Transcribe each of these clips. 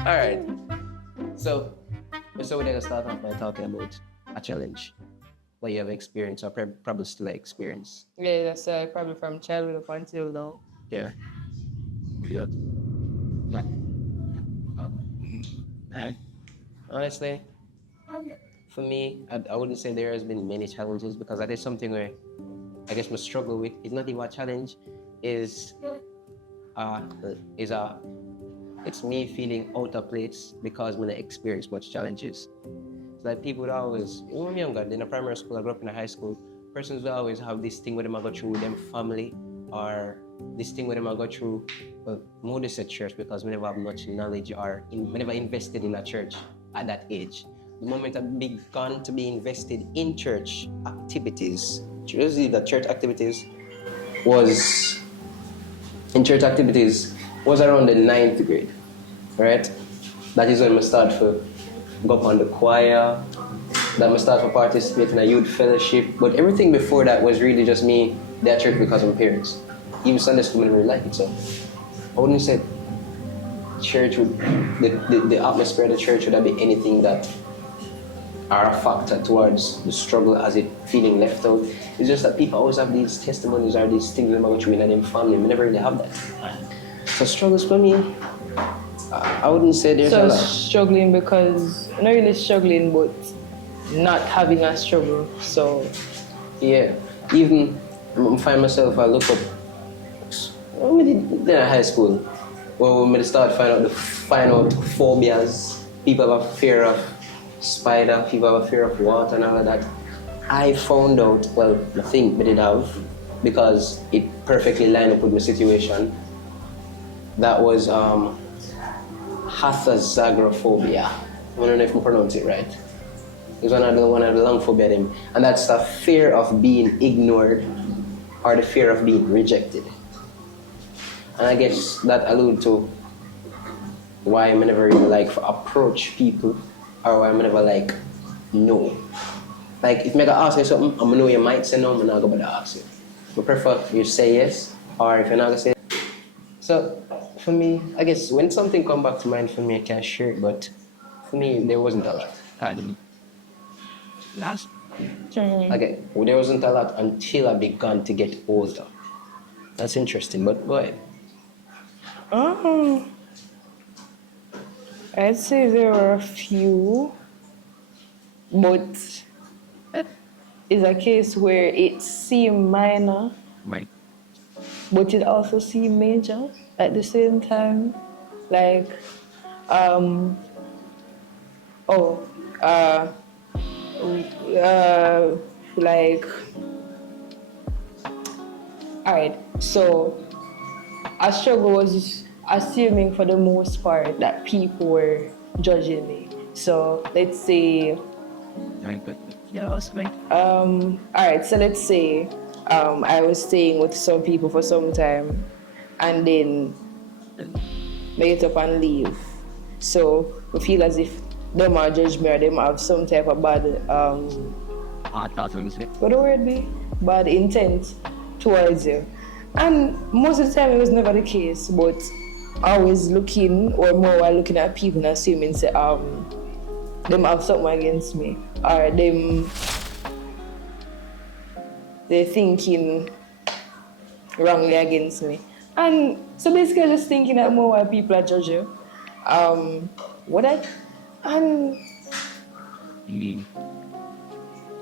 All right. So we're gonna start off by talking about a challenge, what you have experienced or probably still experience. Yeah, that's probably from childhood up until now. Yeah. Good. Honestly, for me, I wouldn't say there has been many challenges because that is something where I guess we struggle with. It's not even a challenge, is uh is a it's me feeling out of place because when I experience much challenges. It's like people would always, when I'm younger, in a primary school, I grew up in a high school, persons would always have this thing with them I go through with them family or this thing with them I go through, well, more this at church because we never have much knowledge or we never invested in a church at that age. The moment I began to be invested in church activities, usually the church activities was around the 9th grade, right? That is when I start to go up on the choir, that I start to participate in a youth fellowship. But everything before that was really just me there at church because of my parents. Even Sunday school, I didn't really like it. So I wouldn't say church would, the atmosphere of the church would be anything that are a factor towards the struggle as it feeling left out. It's just that people always have these testimonies or these things that go through in their family. We never really have that. So struggles for me, I wouldn't say there's a lot. Struggling because, not really struggling, but not having a struggle. So, yeah, even I find myself, I look up, when we did in high school, when we start find out phobias, people have a fear of spider, people have a fear of water and all of that. I found out, well, I think I did have, because it perfectly lined up with my situation. That was hathazagrophobia. I don't know if I pronounce it right. It's one of the lung phobia them. And that's the fear of being ignored or the fear of being rejected. And I guess that alludes to why I never really like to approach people or why I never like no. Like if I ask you something, I'm gonna know you might say no, I'm not gonna ask you. I prefer you say yes, or if you're not gonna say. So for me, I guess when something come back to mind for me, I can't share it, but for me there wasn't a lot. Okay, well, there wasn't a lot until I began to get older. That's interesting, but boy. I'd say there were a few, but it's a case where it seemed minor, Right. but it also seemed major at the same time. Like, like, alright, so a struggle was assuming for the most part that people were judging me. So let's say, alright, so let's say I was staying with some people for some time and then make it up and leave. So I feel as if them are judge me or them have some type of bad what the word be? Bad intent towards you. And most of the time it was never the case, but always looking or more while looking at people and assuming say them have something against me or they're thinking wrongly against me. And so basically just thinking that more while people are judge you.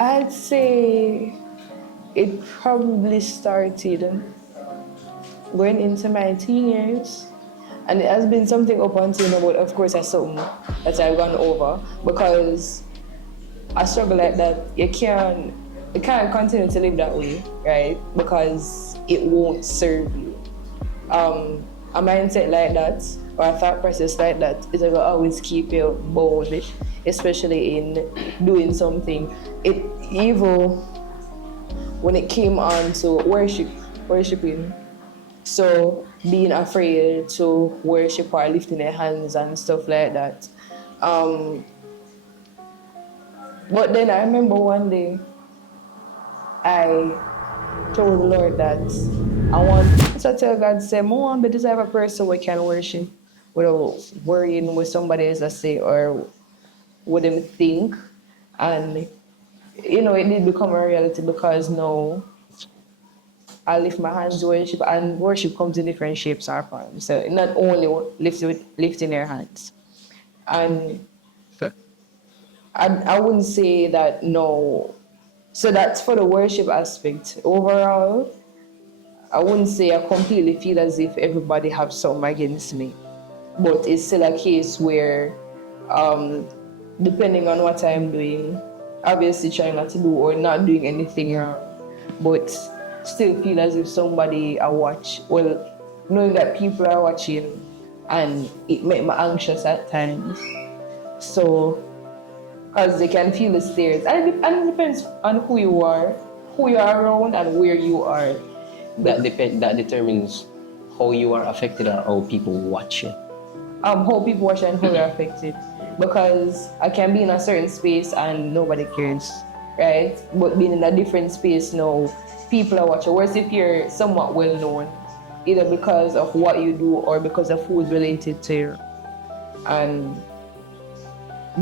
I'd say it probably started going into my teen years. And it has been something up until now, but of course that's something that I've gone over because a struggle like that, you can't continue to live that way, right? Because it won't serve you. A mindset like that, or a thought process like that, is going to always keep you bound especially in doing something. It even when it came on to worshiping. So being afraid to worship or lifting their hands and stuff like that. Um, but then I remember one day I told the Lord that so I tell God, say, I want to be the type of person we can worship without worrying what somebody else say or what them think. And, it did become a reality because now I lift my hands to worship, and worship comes in different shapes or forms. So not only lifting your hands. And I wouldn't say that no. So that's for the worship aspect. Overall, I wouldn't say I completely feel as if everybody have something against me. But it's still a case where, depending on what I'm doing, obviously trying not to do or not doing anything wrong, but still feel as if somebody I watch, well, knowing that people are watching, and it make me anxious at times. So, because they can feel the stares. And it depends on who you are around, and where you are. That determines how you are affected or how people watch you. How people watch and how you're affected. Because I can be in a certain space and nobody cares, right? But being in a different space now, people are watching. Whereas if you're somewhat well known, either because of what you do or because of who's related to you. And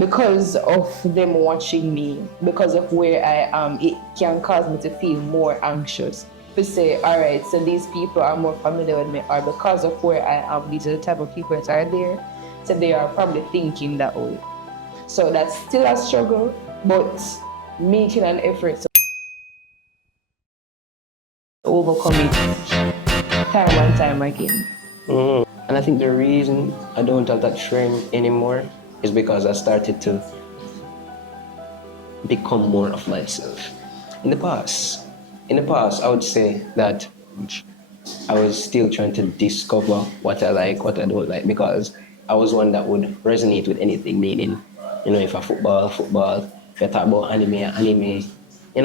because of them watching me, because of where I am, it can cause me to feel more anxious. To say, all right, so these people are more familiar with me, or because of where I am, these are the type of people that are there, so they are probably thinking that way. So that's still a struggle, but making an effort to overcome it time and time again. And I think the reason I don't have that shame anymore is because I started to become more of myself. In the past, I would say that I was still trying to discover what I like, what I don't like, because I was one that would resonate with anything, meaning, if I football, if I talk about anime,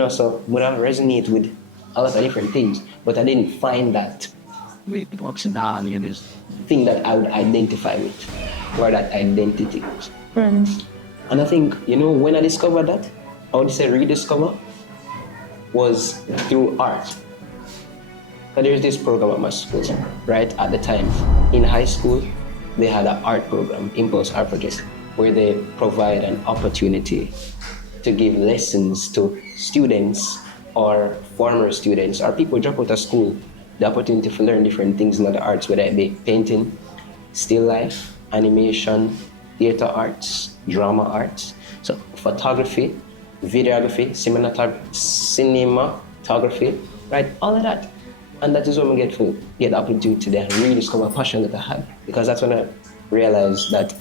so would I resonate with a lot of different things, but I didn't find that thing that I would identify with, or that identity. And I think, when I discovered that, I would say rediscover, was through art. So there's this program at my school, right? At the time, in high school, they had an art program, Impulse Art Project, where they provide an opportunity to give lessons to students or former students or people drop out of school, the opportunity to learn different things in the arts, whether it be painting, still life, animation, theater arts, drama arts, so photography, videography, cinematography, right? All of that. And that is when we get the opportunity to then rediscover a passion that I had. Because that's when I realized that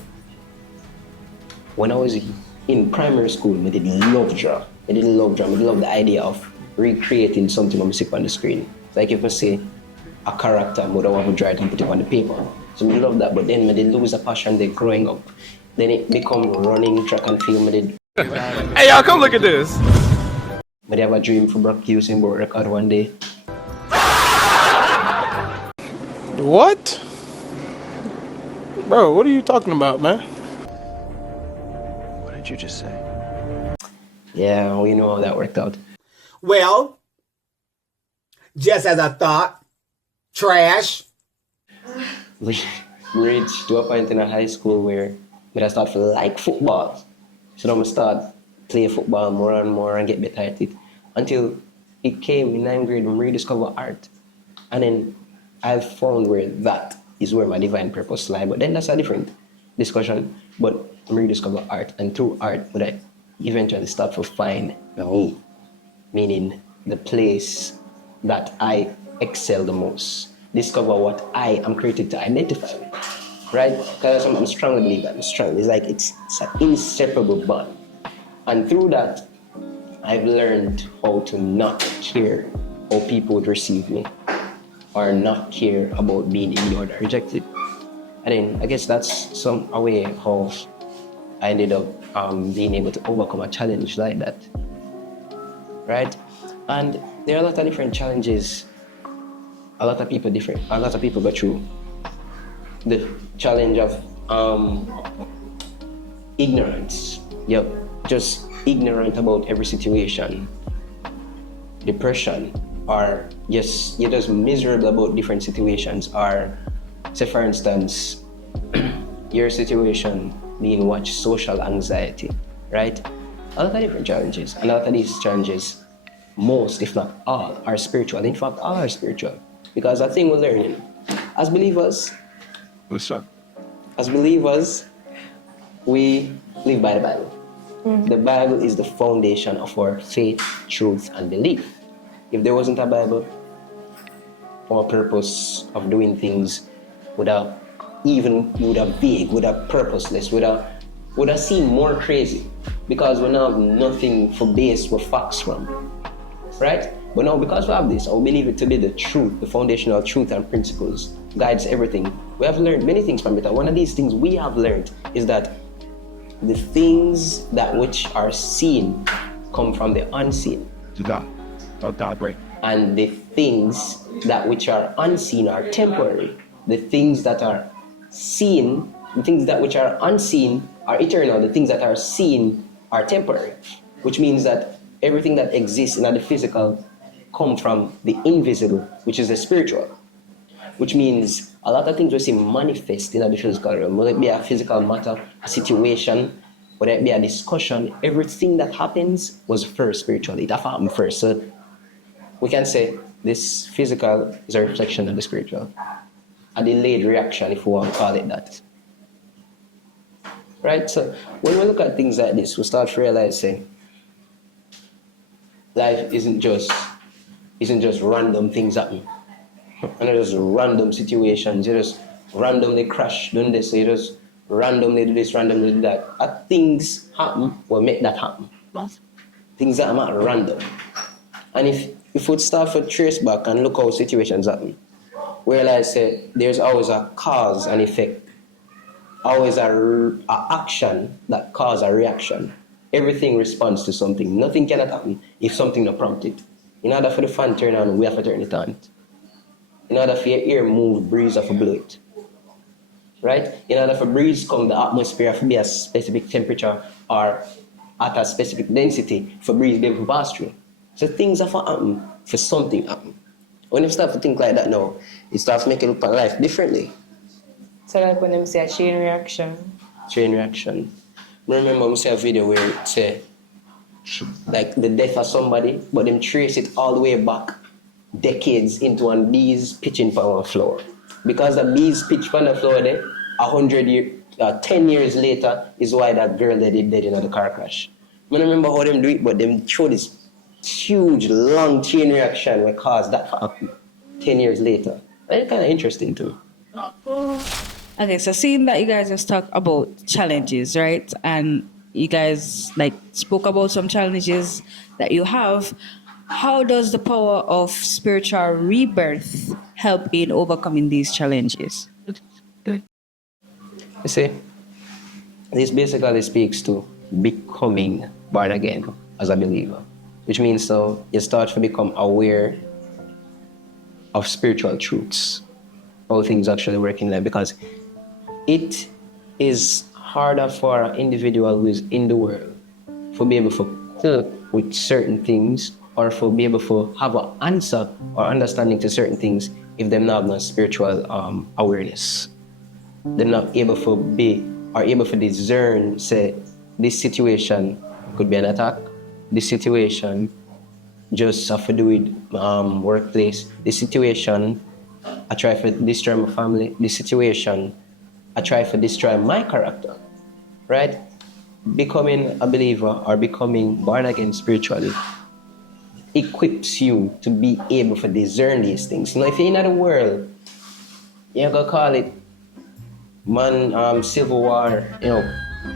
when I was in primary school, I did love draw. I did love the idea of recreating something on the screen. Like if I say a character, I would want to draw it and put it on the paper. So I love that, but then I did lose a passion there growing up. Then it become running track and field. Hey y'all, come look at this. I have a dream for Brock using board record one day. What? Bro, what are you talking about, man? What did you just say? Yeah, we know how that worked out. Well, just as I thought, trash. We reached to a point in high school where I start to like football. So then I start playing football more and more and get better at it. Until it came in 9th grade when we rediscovered art. And then I found where that is where my divine purpose lies. But then that's a different discussion. But I rediscovered art, and through art, but I eventually start to find me, meaning the place that I excel the most. Discover what I am created to identify with, right? Because I'm strongly believe that. It's like it's an inseparable bond. And through that, I've learned how to not care how people would receive me, or not care about being ignored or rejected. And then I guess that's a way how I ended up being able to overcome a challenge like that, right? And there are a lot of different challenges. A lot of people go through the challenge of ignorance. Yep, just ignorant about every situation. Depression, or just you're just miserable about different situations. Or say for instance, your situation being what social anxiety, right? A lot of different challenges. And a lot of these challenges, most if not all, are spiritual. In fact, all are spiritual. Because I think we're learning as believers. What's up? As believers, we live by the Bible. The Bible is the foundation of our faith, truth, and belief. If there wasn't a Bible, our purpose of doing things would have vague, would have purposeless, would have seemed more crazy, because we now have nothing for base with facts from, right? But now, because we have this, I believe it to be the truth, the foundational truth and principles guides everything. We have learned many things from it. And one of these things we have learned is that the things that which are seen come from the unseen. Great. And the things that which are unseen are temporary. The things that are seen, the things that which are unseen are eternal. The things that are seen are temporary. Which means that everything that exists in the physical come from the invisible, which is the spiritual. Which means a lot of things we see manifest in the physical realm, whether it be a physical matter, a situation, whether it be a discussion, everything that happens was first spiritual. It happened first. So we can say this physical is a reflection of the spiritual. A delayed reaction, if we want to call it that. Right? So when we look at things like this, we start realizing life isn't just random things happen. And it's just random situations. You just randomly crash, doing this, so you just randomly do this, randomly do that. And things happen will make that happen. Things that are random. And if we start to trace back and look how situations happen, we realize that there's always a cause and effect. Always a action that causes a reaction. Everything responds to something. Nothing cannot happen if something not prompted. In order for the fan to turn on, we have to turn it on. In order for your ear move, breeze have to blow it. Right? In order for breeze come, the atmosphere have to be a specific temperature or at a specific density for breeze to be able to pass through. So things have to happen for something to happen. When you start to think like that now, it starts making look at life differently. So like when them say a chain reaction. Chain reaction. I remember I see a video where it say like the death of somebody, but them trace it all the way back decades into when bees pitching on the floor. Because the bees pitch on the floor there, 10 years later is why that girl that did dead in the car crash. I don't remember how them do it, but them show this huge long chain reaction that caused that to happen 10 years later. It's kind of interesting too. Okay, so seeing that you guys just talked about challenges, right? And you guys spoke about some challenges that you have. How does the power of spiritual rebirth help in overcoming these challenges? You see, this basically speaks to becoming born again as a believer, which means so you start to become aware of spiritual truths, how things actually work in life, because it is harder for an individual who is in the world to be able to cope with certain things or for be able to have an answer or understanding to certain things if they're not have spiritual awareness. They're not able to discern, say, this situation could be an attack, this situation just have to do with workplace, this situation I try to destroy my family, this situation I try to destroy my character, right? Becoming a believer or becoming born again spiritually equips you to be able to discern these things. If you're in the world, you're gonna call it civil war,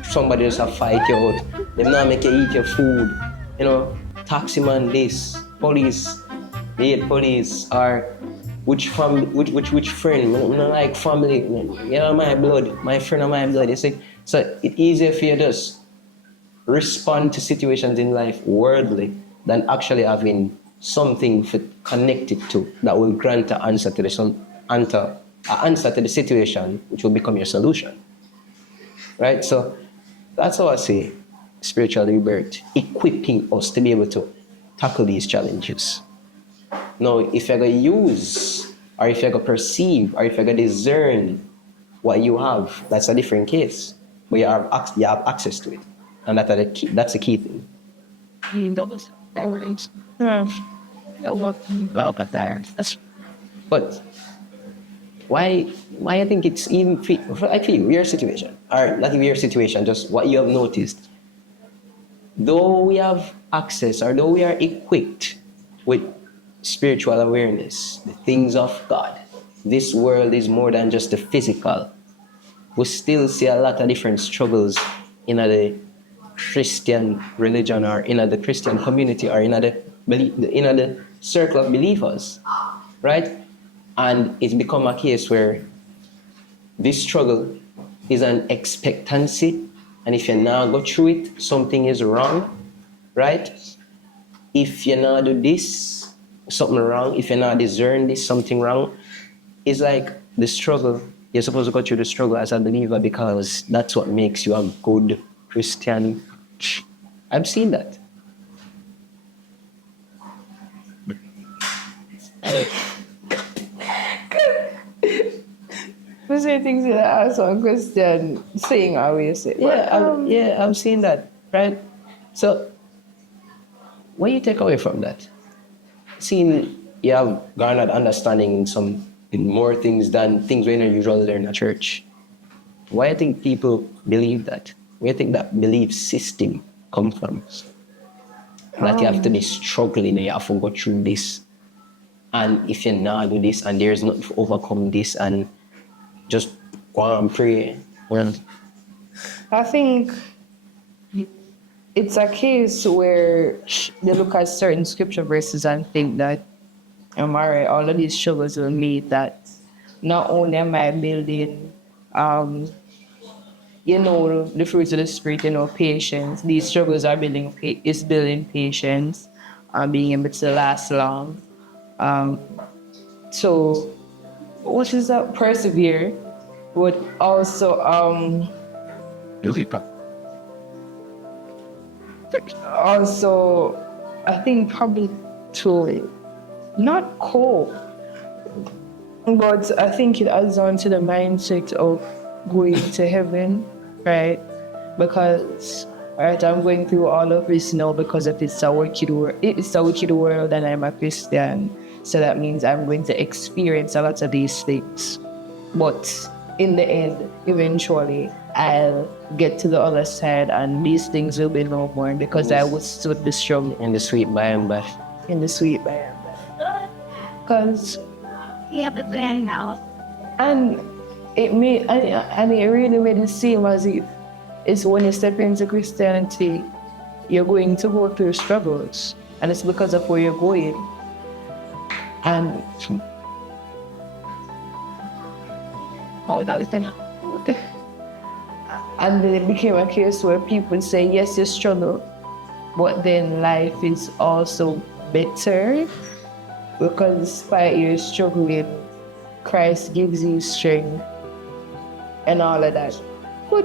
somebody just have fight you out, them not make you eat your food, taxi man this, police, they hate police, or which friend, I don't like family, my blood, my friend of my blood. You see, So it's easier for you to just respond to situations in life worldly than actually having something to connect it to that will grant an answer to the situation, which will become your solution. Right? So that's how I say spiritual rebirth, equipping us to be able to tackle these challenges. Now, if you're going to use, or if you're going to perceive, or if you're going to discern what you have, that's a different case. But you have access to it. And that's the key thing. But why I think it's even like you, your situation, or not even your situation, just what you have noticed. Though we have access, or though we are equipped with spiritual awareness, the things of God, this world is more than just the physical. We still see a lot of different struggles in the Christian religion, or in the Christian community, or in the circle of believers, right? And it's become a case where this struggle is an expectancy, and if you now go through it, something is wrong, right? If you now do this, something wrong. If you now discern this, something wrong. It's like the struggle. You're supposed to go through the struggle as a believer because that's what makes you a good Christian. I've seen that. Those are things that I ask one question saying I will say. I've seen that, right? So, what you take away from that? Seeing you have garnered understanding in more things than things we usually learn at church. Why I think people believe that? Where I think that belief system comes from? That you have to be struggling, you have to go through this. And if you not do this, and there's nothing to overcome this, and just go and pray. Well, I think it's a case where they look at certain scripture verses and think that, all right, all of these struggles will mean that not only am I building, the fruits of the spirit, patience. These struggles are building patience, being able to last long. So, what is that? Persevere, but also I think probably to not cope, but I think it adds on to the mindset of going to heaven, right? Because I'm going through all of this now because of it's a wicked world and I'm a Christian. So that means I'm going to experience a lot of these things. But in the end, eventually, I'll get to the other side and these things will be no more because I withstood the struggle. in the sweet by and by. In the sweet by and by. Because and it really made it seem as if it's when you step into Christianity, you're going to go through struggles, and it's because of where you're going. And and then it became a case where people say, yes, you struggle, but then life is also better because despite your struggling, Christ gives you strength and all of that. But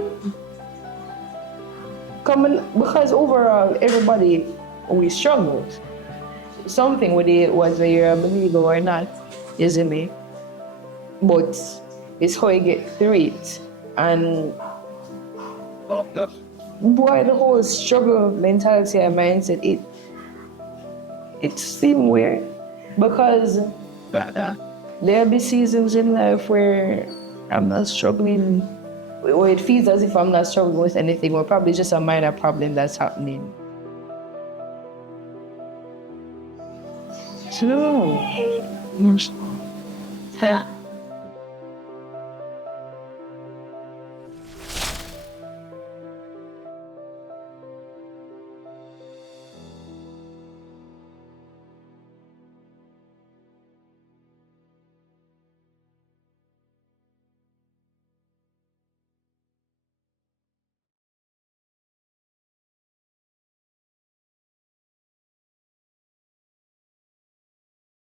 because overall, everybody always struggles. Something with it, whether you're a believer or not, isn't it? But it's how you get through it. And boy, the whole struggle mentality and mindset, it seems weird. Because there'll be seasons in life where I'm not struggling, or it feels as if I'm not struggling with anything, or probably just a minor problem that's happening. So,